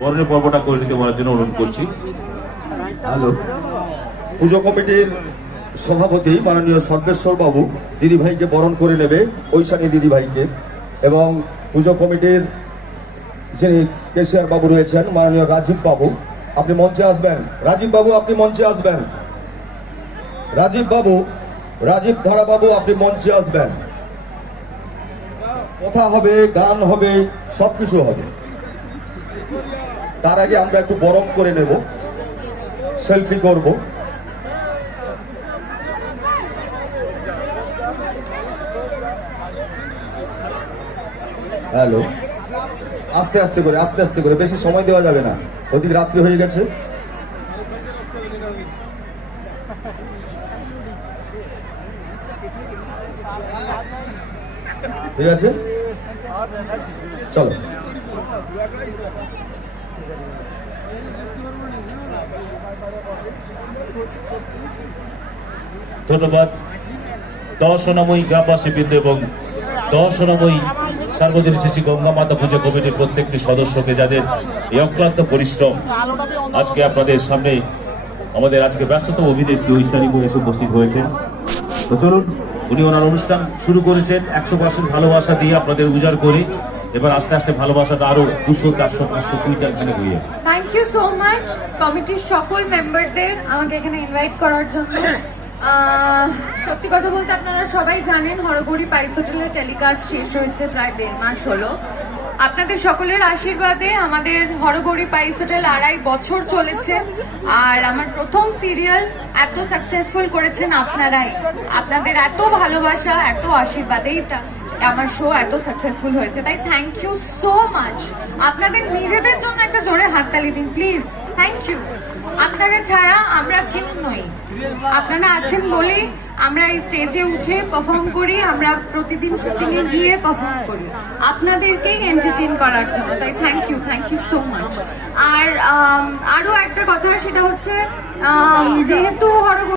বরণের পর্বটা করে নিতে বলার জন্য অনুরোধ করছি। হ্যালো, পুজো কমিটির সভাপতি মাননীয় সর্বেশ্বর বাবু দিদিভাইকে বরণ করে নেবে, ঐশানী দিদিভাইকে, এবং পুজো কমিটির যিনি কেশিয়ার বাবু রয়েছেন মাননীয় রাজীব বাবু, আপনি মঞ্চে আসবেন। রাজীব বাবু আপনি মঞ্চে আসবেন। রাজীব বাবু, রাজীব ধারা বাবু আপনি মঞ্চে আসবেন। কথা হবে, গান হবে, সবকিছু হবে। তার আগে আমরা একটু বরণ করে নেব, সেলফি করব। হ্যালো, আস্তে আস্তে করে, আস্তে আস্তে করে, বেশি সময় দেওয়া যাবে না, অধিক রাত্রি হয়ে গেছে। ঠিক আছে, চলো। ধন্যবাদ দর্শনাময়ী গ্রামবাসী বৃন্দ এবং দর্শনাময়ী সার্বজনীন শ্রী গঙ্গা মাতা পূজা কমিটির প্রত্যেকটি সদস্যকে, যাদের এই অক্লান্ত পরিশ্রম আজকে আপনাদের সামনে আমাদের আজকে ব্যস্ততম অভিনেত্রী ঐশানী এসে উপস্থিত হয়েছেন। তো চলুন, উনি ওনার অনুষ্ঠান শুরু করেছেন 100% ভালোবাসা দিয়ে আপনাদের উজাড় করে। এবার আস্তে আস্তে ভালোবাসাটা আরো 200, 400, 500 কুইন্টাল খানে হয়ে যাবে। থ্যাংক ইউ সো মাচ কমিটির সকল মেম্বারদের আমাকে এখানে ইনভাইট করার জন্য। সত্যি কথা বলতে আপনারা সবাই জানেন হরগৌরী পাইস হোটেলের টেলিকাস্ট শেষ হয়েছে প্রায় 1.5 মাস হলো। আপনাদের সকলের আশীর্বাদে আমাদের হরগৌরী পাইস হোটেল 2.5 বছর চলেছে, আর আমার প্রথম সিরিয়াল এত সাকসেসফুল করেছেন আপনারাই। আপনাদের এত ভালোবাসা, এত আশীর্বাদেই আমার শো এত সাকসেসফুল হয়েছে, তাই থ্যাংক ইউ সো মাচ। আপনাদের নিজেদের জন্য একটা জোরে হাততালি দিন প্লিজ। Thank you. আপনাদের ছাড়া আমরা কেউ নই, আপনারা আছেন বলেই আমরা এই স্টেজে উঠে পারফর্ম করি, আমরা প্রতিদিন শুটিং এ গিয়ে পারফর্ম করি আপনাদেরকেই এন্টারটেইন করার জন্য, তাই থ্যাংক ইউ সো মাচ। আর আরো একটা কথা, সেটা হচ্ছে যেহেতু